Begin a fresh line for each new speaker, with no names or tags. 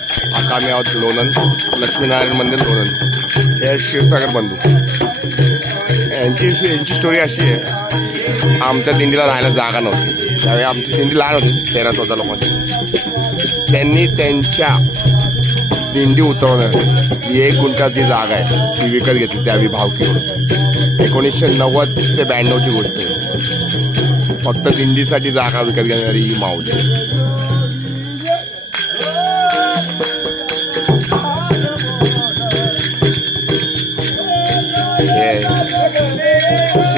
आता आम्ही आहोत लोणंद लक्ष्मीनारायण मंदिर लोणंद. हे क्षीरसागर बंधू. यांची यांची स्टोरी अशी आहे आमच्या दिंडीला राहायला जागा नव्हती. त्यावेळी आमची दिंडी लहान होती तेरा चौदा लोकांची. त्यांनी त्यांच्या दिंडी उतरवण्यासाठी एक गुंठा जी जागा आहे ती विकत घेतली त्यावेळी भावकीवर एकोणीसशे नव्वद ते ब्याण्णवची गोष्ट फक्त दिंडीसाठी जागा विकत घेणारी ही माऊली.